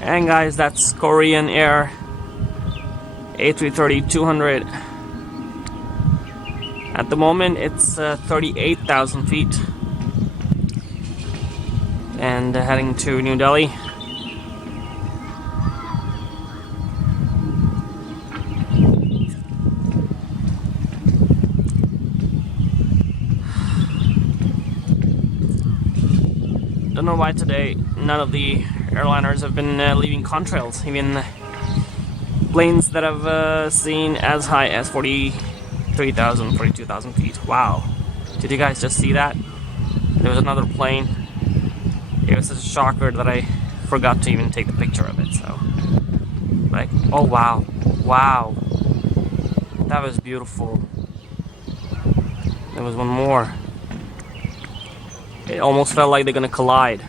And guys, that's Korean Air A330-200. At the moment, it's 38,000 feet, and heading to New Delhi. Don't know why today none of the airliners have been leaving contrails, even planes that have seen as high as 43,000, 42,000 feet. Wow. Did you guys just see that? There was another plane. It was such a shocker that I forgot to even take the picture of it, so. Like, oh wow. Wow. That was beautiful. There was one more. It almost felt like they're gonna collide.